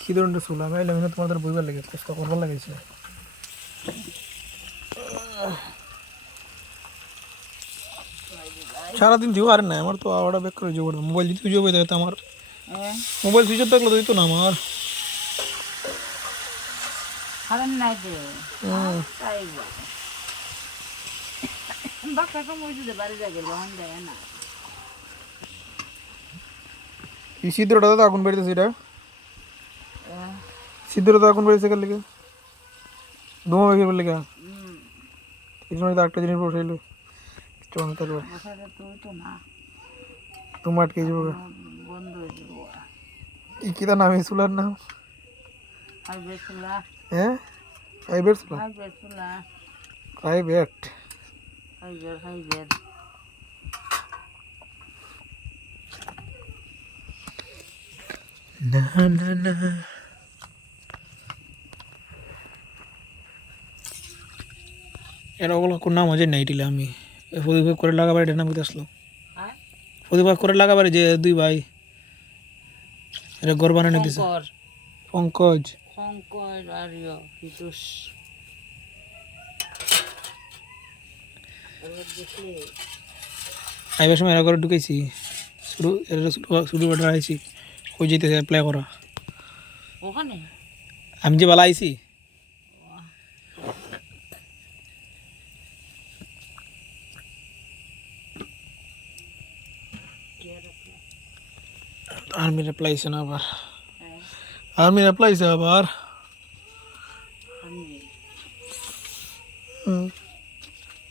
কি ধরনের চুল আমি এলাম না তোমাদের বইবার লাগে কষ্ট করবার লাগেছে সারাদিন দিও আর না আমার তো আওয়াটা ব্যাক করে যাবো মোবাইল দিতে যাবো তো আমার মোবাইল সুইচ অফ থাকলে দিত না আমার এই সিদ্ধটা তো আগুন বেরিয়েছে এটা সিদ্ধটা তো আগুন বেরিয়েছে কার লেগে ধোঁয়া বেরিয়ে লেগে এই সময় তো একটা জিনিস বসাইলো চল তারপর তোমার আটকে যাবো কি তার নাম এই চুলার নাম হ্যাঁ ফাইবার চুলা ফাইবার না না না এর ওগুলো কোন নাম আছে নাইটিলে আমি প্রদীপ করে লাগাবার এটা নাম কি আসলো প্রদীপ করে লাগাবার যে দুই ভাই এটা গড় বানানো দিছে পঙ্কজ আর্য হিতুষ আইবার সময় এরা করে ঢুকেছি শুরু বাটা আইছি কই যেতেছে অ্যাপ্লাই করা ওখানে আমি যে বালা আইছি आर्मी अप्लाई से ना बार आर्मी अप्लाई से बार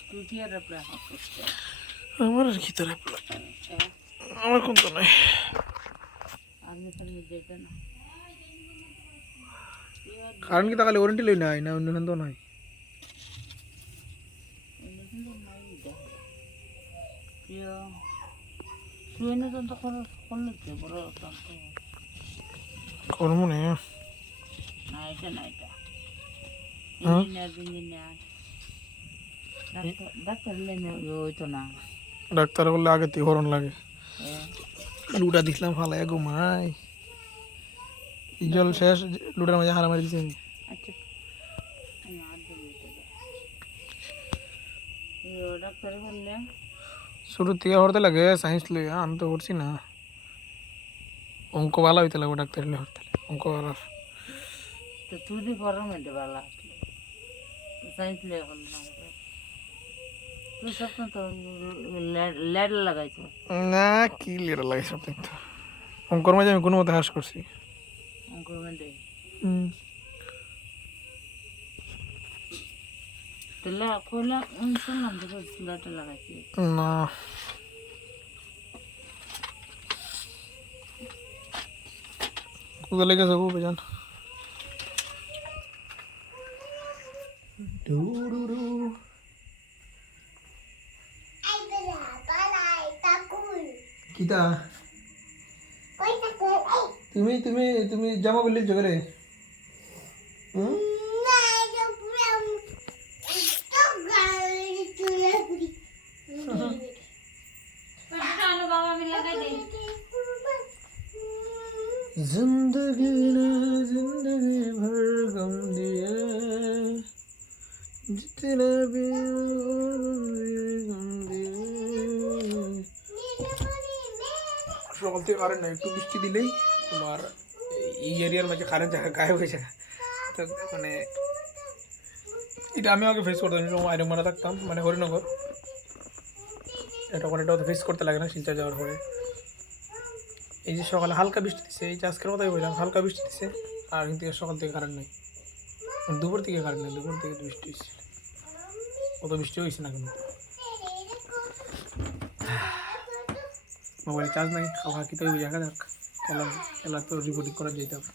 तू क्या अप्लाई हमारा की तरह अप्लाई हमारा कौन तो नहीं आर्मी पर मुझे देना कारण की तकाले वारंटी लेना है ना उन्हें तो नहीं করবো না ডাক্তার বললে আগে তুই হরণ লাগে লুটা দিছিলাম ফালাই ঘুমাই জল শেষ লুটার মাঝে হারা মারি দিছে ডাক্তার বললে শুরু থেকে হরতে লাগে সায়েন্স লইয়া আমি তো করছি না অঙ্ক ভালো হইতে লাগবে ডাক্তার হলে হরতে অঙ্ক ভালো তো তুই দি গরম হইতে ভালো সায়েন্স লইয়া হল না তুই সব তো লেড লাগাইছ না কি লেড লাগাইছ আপনি তো অঙ্কর মাঝে আমি কোনো মতে হাস করছি অঙ্কর মাঝে তেলা কোলা শুনলাম তো লেড লাগাইছি না কোথায় লেগেছে গো বেজান কিতা তুমি তুমি তুমি জামা বললি জগরে जिंदगी ने जिंदगी भर गम दिए जितने भी गम दिए সকাল থেকে কারেন্ট নাই একটু বৃষ্টি দিলেই তোমার এই এরিয়ার মাঝে কারেন্ট গায়েব হয়ে যায় তো মানে এটা আমি আগে ফেস করতাম আইরমারা থাকতাম মানে হরিনগর এটা তো ফেস করতে লাগে না শিলচর যাওয়ার পরে এই যে সকালে হালকা বৃষ্টি দিচ্ছে এই যে আজকের কথাই বললাম হালকা বৃষ্টি দিচ্ছে আর কিন্তু সকাল থেকে কারেন্ট নেই দুপুর থেকে কারেন্ট নেই দুপুর থেকে বৃষ্টি হচ্ছে অত বৃষ্টি হয়েছে না কিন্তু মোবাইলে চার্জ নাই খাওয়া কি তো দেখা যাক খেলা তো রিপোর্টিং করা যেতে হবে